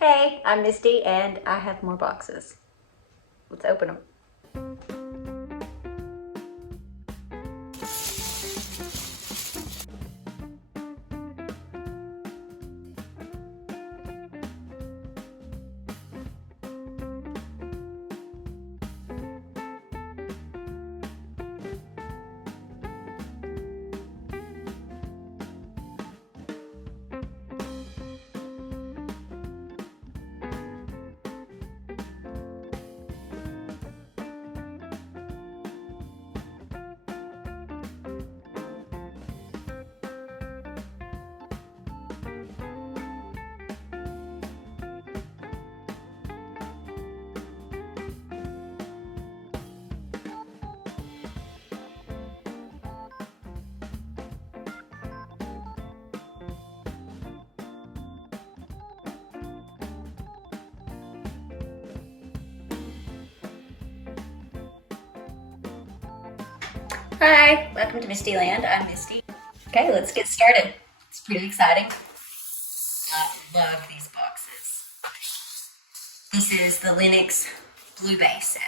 Hey, I'm Misty and I have more boxes. Let's open them. Hi, welcome to Misty Land. I'm Misty. Okay, let's get started. It's pretty exciting. I love these boxes. This is the Lenox Blue Bay set.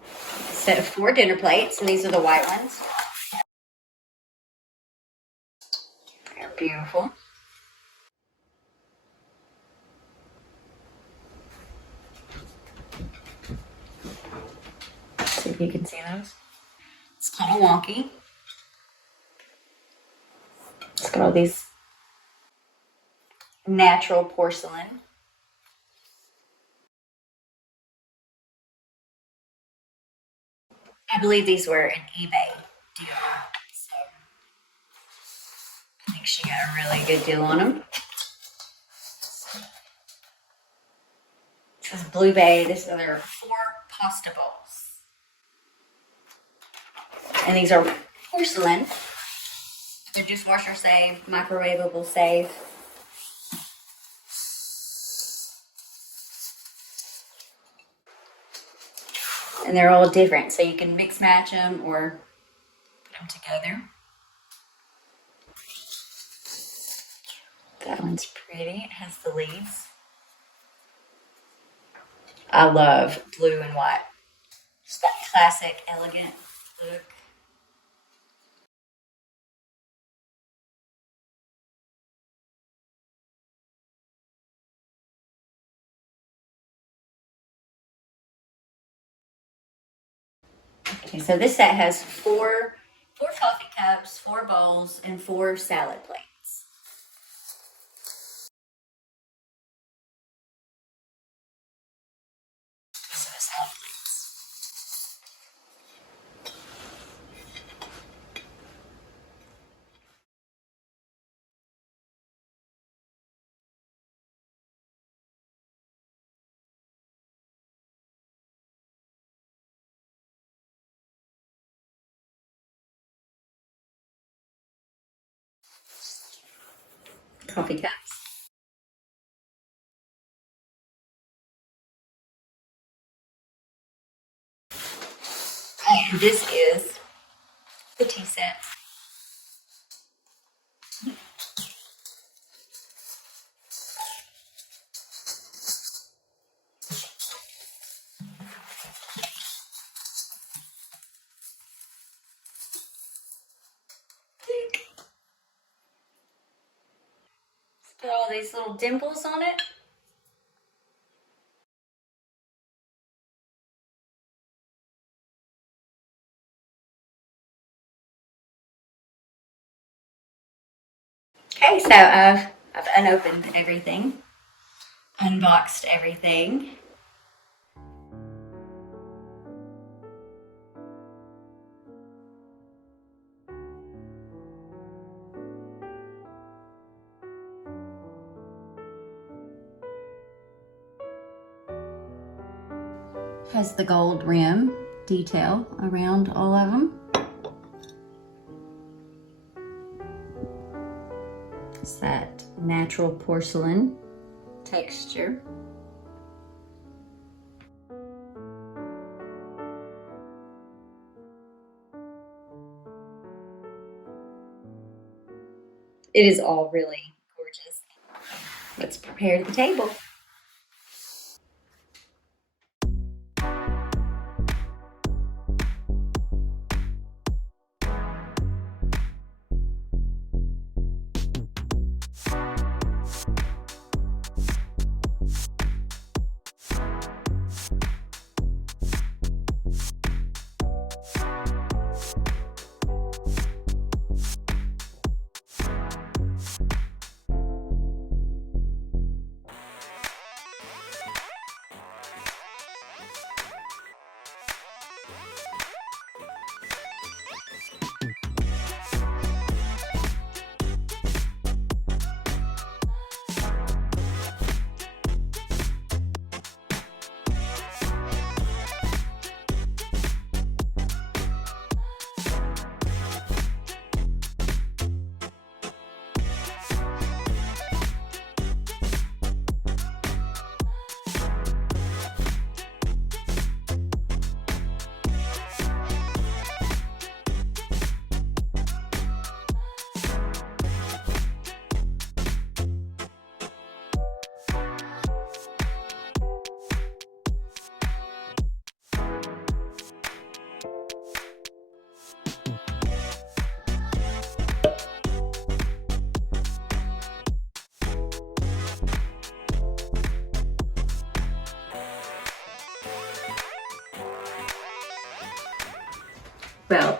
A set of 4 dinner plates, and these are the white ones. They're beautiful. See if you can see those. It's kind of wonky. It's got all these natural porcelain. I believe these were an eBay deal. So I think she got a really good deal on them. This is Blue Bay. There are 4 pasta bowls. And these are porcelain. They're dishwasher safe, microwavable safe. And they're all different, so you can mix match them or put them together. That one's pretty. It has the leaves. I love blue and white. Just that classic, elegant look. Okay, so this set has four coffee cups, 4 bowls, and 4 salad plates. These are the salad plates. Coffee cups. And this is the tea set. It's got all these little dimples on it. Okay, so I've unopened everything, unboxed everything. Has the gold rim detail around all of them. It's that natural porcelain texture. It is all really gorgeous. Let's prepare the table.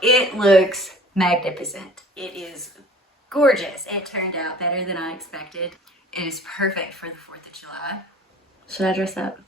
it looks magnificent. It is gorgeous. It turned out better than I expected. It is perfect for the 4th of July. Should I dress up?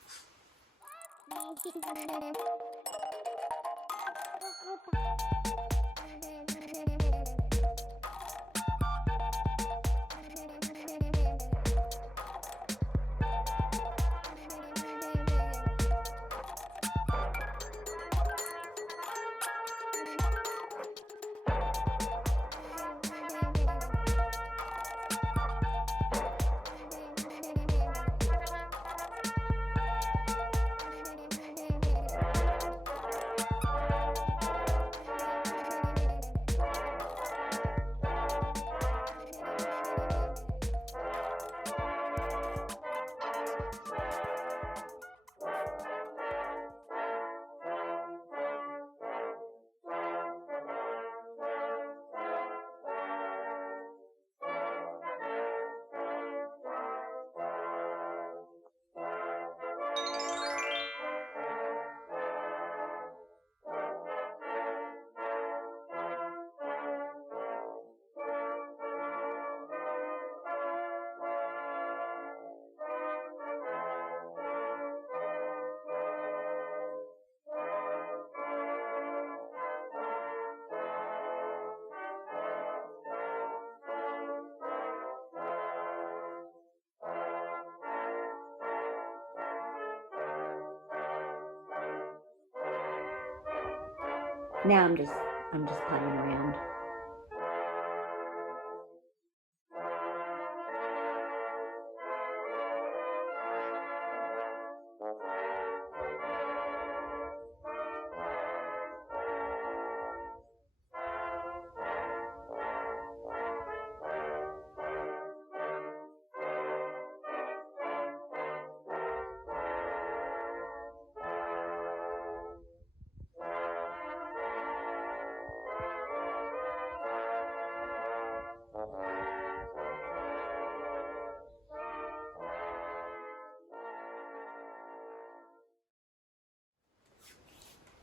Now I'm just playing around.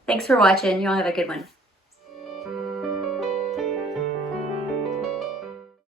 Thanks for watching. Y'all have a good one.